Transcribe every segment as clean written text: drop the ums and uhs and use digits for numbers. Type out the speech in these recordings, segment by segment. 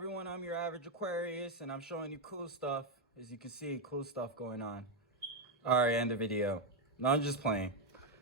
everyone, I'm your average Aquarius, and I'm showing you cool stuff. As you can see, cool stuff going on. Alright, end the video. No, I'm just playing.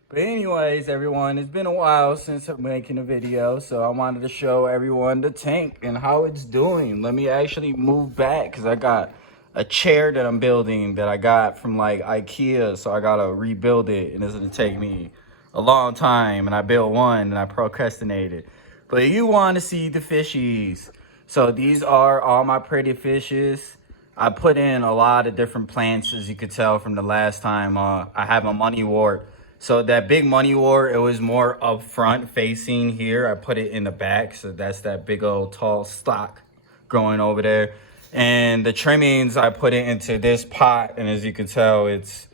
But anyways, everyone, it's been a while since I'm making a video, so I wanted to show everyone the tank and how it's doing. Let me actually move back, because I got a chair that I'm building that I got from like IKEA, so I gotta rebuild it, and it's gonna take me a long time, and I built one, and I procrastinated. But you want to see the fishies. So these are all my pretty fishes. I put in a lot of different plants, as you could tell from the last time. I have a money wort. So that big money wort, it was more up front facing here. I put it in the back, so that's that big old tall stalk growing over there. And the trimmings, I put it into this pot, and as you can tell, it's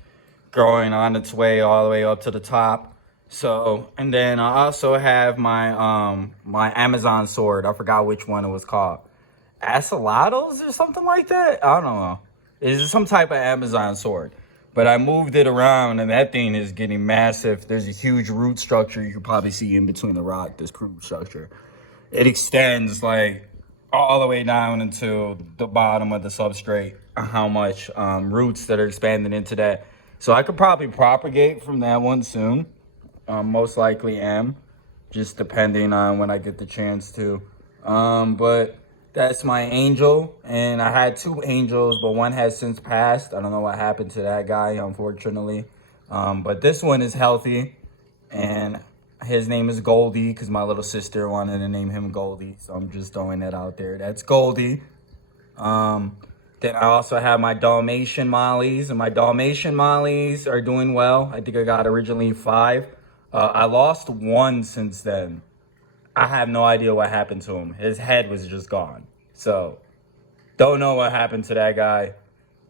growing on its way all the way up to the top. So, and then I also have my my Amazon sword. I forgot which one it was called. Axolotls or something like that. I don't know. It's some type of Amazon sword. But I moved it around, and that thing is getting massive. There's a huge root structure you can probably see in between the rock. This root structure, it extends like all the way down into the bottom of the substrate. How much roots that are expanding into that. So I could probably propagate from that one soon. Most likely am, just depending on when I get the chance to. But that's my angel, and I had two angels, but one has since passed. I don't know what happened to that guy, unfortunately. But this one is healthy, and his name is Goldie, because my little sister wanted to name him Goldie, so I'm just throwing that out there. That's Goldie. Then I also have my Dalmatian mollies, and my Dalmatian mollies are doing well. I think I got originally 5. I lost one since then. I have no idea what happened to him. His head was just gone. So, don't know what happened to that guy.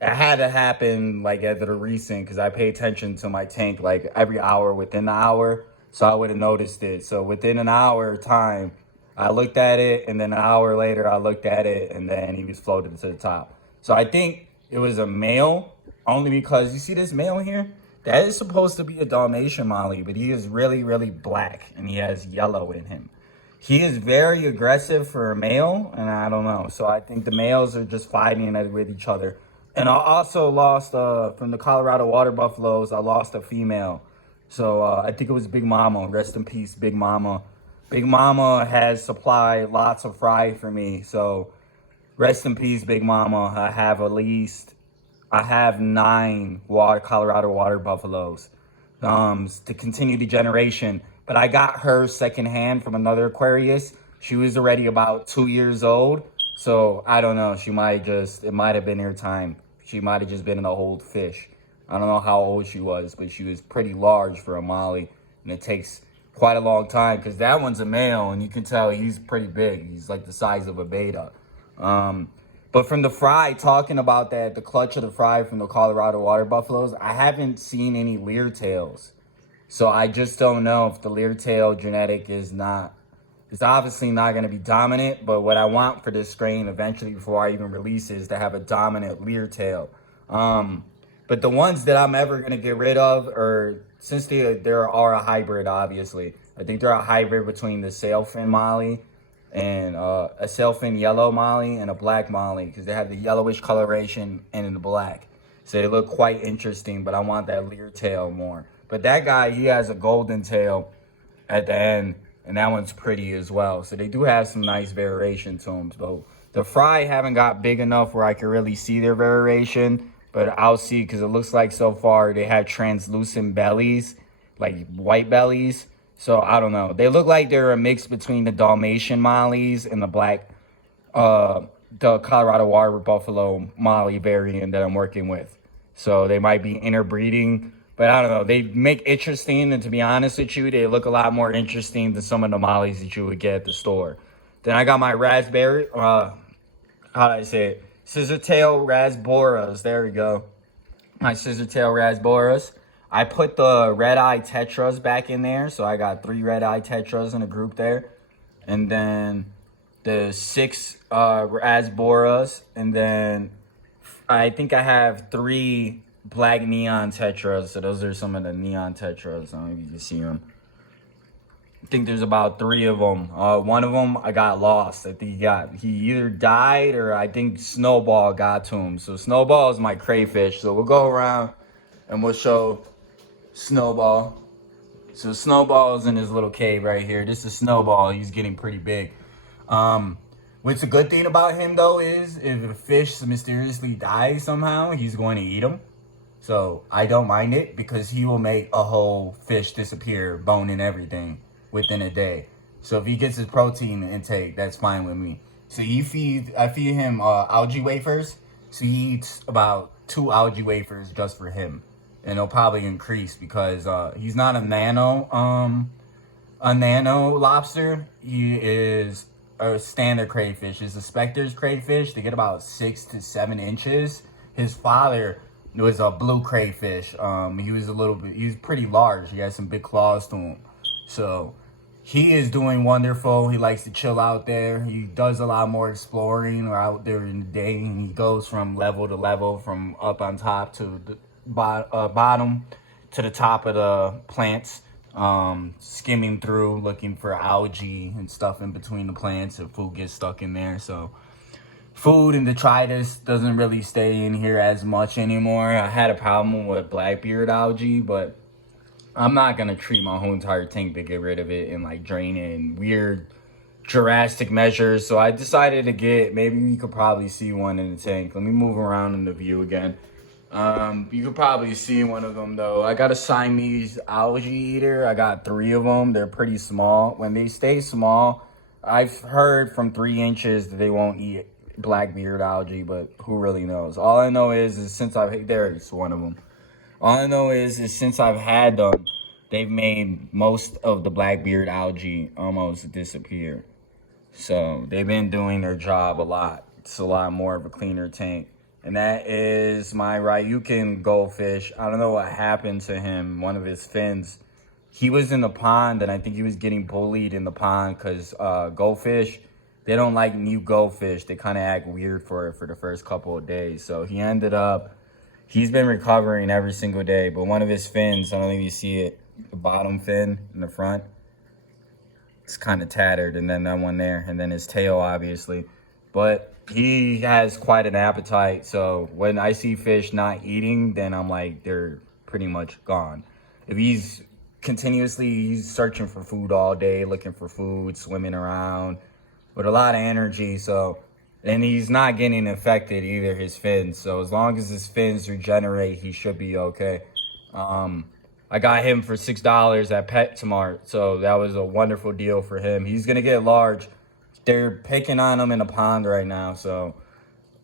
It had to happen like at the recent, because I pay attention to my tank like every hour within the hour. So I would have noticed it. So within an hour time, I looked at it, and then an hour later I looked at it, and then he was floated to the top. So I think it was a male, only because you see this male here? That is supposed to be a Dalmatian molly, but he is really, really black, and he has yellow in him. He is very aggressive for a male, and I don't know. So I think the males are just fighting with each other. And I also lost, from the Colorado water buffaloes, I lost a female. So I think it was Big Mama. Rest in peace, Big Mama. Big Mama has supplied lots of fry for me. So rest in peace, Big Mama. I have 9 Colorado water buffaloes to continue the generation. But I got her secondhand from another Aquarius. She was already about 2 years old. So I don't know. It might have been her time. She might have just been an old fish. I don't know how old she was, but she was pretty large for a molly. And it takes quite a long time, because that one's a male, and you can tell he's pretty big. He's like the size of a beta. But from the fry, talking about that, the clutch of the fry from the Colorado water buffaloes, I haven't seen any leer tails. So I just don't know if the leer tail genetic it's obviously not going to be dominant. But what I want for this strain eventually, before I even release it, is to have a dominant leer tail. But the ones that I'm ever going to get rid of are, since they are a hybrid, obviously. I think they're a hybrid between the sailfin molly and a sailfin yellow molly and a black molly, because they have the yellowish coloration and the black. So they look quite interesting, but I want that leer tail more. But that guy, he has a golden tail at the end, and that one's pretty as well. So they do have some nice variation to them. So the fry haven't got big enough where I can really see their variation, but I'll see, because it looks like so far they have translucent bellies, like white bellies. So I don't know. They look like they're a mix between the Dalmatian mollies and the black, the Colorado water buffalo molly variant that I'm working with. So they might be interbreeding, but I don't know. They make interesting, and to be honest with you, they look a lot more interesting than some of the mollies that you would get at the store. Then I got my raspberry, how do I say it? Scissortail rasboras. There we go. My scissortail rasboras. I put the red-eye tetras back in there, so I got 3 red-eye tetras in a group there. And then the 6 rasboras, and then I think I have 3 black neon tetras. So those are some of the neon tetras. I don't know if you can see them. I think there's about 3 of them. One of them I got lost. I think he either died or I think Snowball got to him. So Snowball is my crayfish. So we'll go around and we'll show Snowball. So Snowball's in his little cave right here. This is Snowball. He's getting pretty big. What's a good thing about him though is if a fish mysteriously dies somehow, he's going to eat him. So I don't mind it because he will make a whole fish disappear, bone and everything, within a day. So if he gets his protein intake, that's fine with me. So I feed him algae wafers. So he eats about 2 algae wafers just for him. And it'll probably increase because he's not a nano lobster. He is a standard crayfish. It's a Specter's crayfish. They get about 6 to 7 inches. His father was a blue crayfish. He was pretty large. He had some big claws to him. So he is doing wonderful. He likes to chill out there. He does a lot more exploring or out there in the day. And he goes from level to level, from up on top to the bottom to the top of the plants, skimming through, looking for algae and stuff in between the plants if food gets stuck in there. So food and detritus doesn't really stay in here as much anymore. I had a problem with blackbeard algae, but I'm not gonna treat my whole entire tank to get rid of it and like drain it in weird drastic measures. So I decided to get, maybe you could probably see one in the tank. Let me move around in the view again. You could probably see one of them though. I got a Siamese algae eater. I got 3 of them. They're pretty small. When they stay small, I've heard from 3 inches that they won't eat blackbeard algae, but who really knows? All I know is since there's one of them. All I know is since I've had them, they've made most of the blackbeard algae almost disappear. So they've been doing their job a lot. It's a lot more of a cleaner tank. And that is my Ryukin goldfish. I don't know what happened to him, one of his fins. He was in the pond, and I think he was getting bullied in the pond because goldfish, they don't like new goldfish. They kind of act weird for it for the first couple of days. So he's been recovering every single day. But one of his fins, I don't know if you see it, the bottom fin in the front, it's kind of tattered. And then that one there, and then his tail, obviously. But he has quite an appetite, so when I see fish not eating, then I'm like, they're pretty much gone. If he's searching for food all day, looking for food, swimming around with a lot of energy, and he's not getting infected either, his fins. So as long as his fins regenerate, he should be okay. I got him for $6 at PetSmart, so that was a wonderful deal for him. He's gonna get large. They're picking on them in the pond right now, so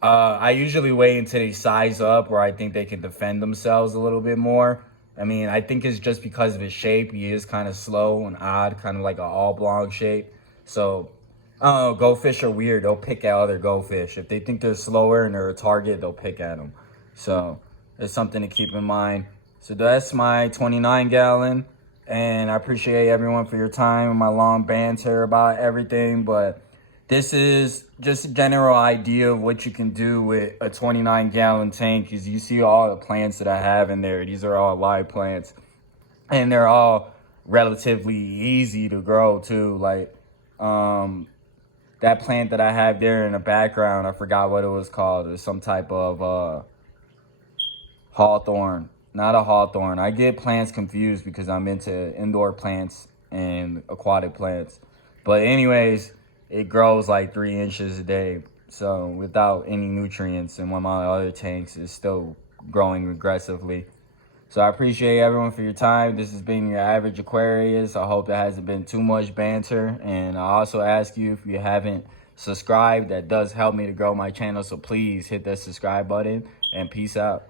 I usually wait until they size up where I think they can defend themselves a little bit more. I mean, I think it's just because of his shape. He is kind of slow and odd, kind of like an oblong shape. So, I don't know, goldfish are weird. They'll pick at other goldfish. If they think they're slower and they're a target, they'll pick at them. So, it's something to keep in mind. So, that's my 29-gallon. And I appreciate everyone for your time and my long banter about everything, but this is just a general idea of what you can do with a 29-gallon tank. Because you see all the plants that I have in there. These are all live plants. And they're all relatively easy to grow too. Like that plant that I have there in the background, I forgot what it was called. It was some type of hawthorn. Not a hawthorn. I get plants confused because I'm into indoor plants and aquatic plants. But anyways, it grows like 3 inches a day. So without any nutrients, and one of my other tanks is still growing aggressively. So I appreciate everyone for your time. This has been your average Aquarius. I hope there hasn't been too much banter. And I also ask you, if you haven't subscribed, that does help me to grow my channel. So please hit that subscribe button, and peace out.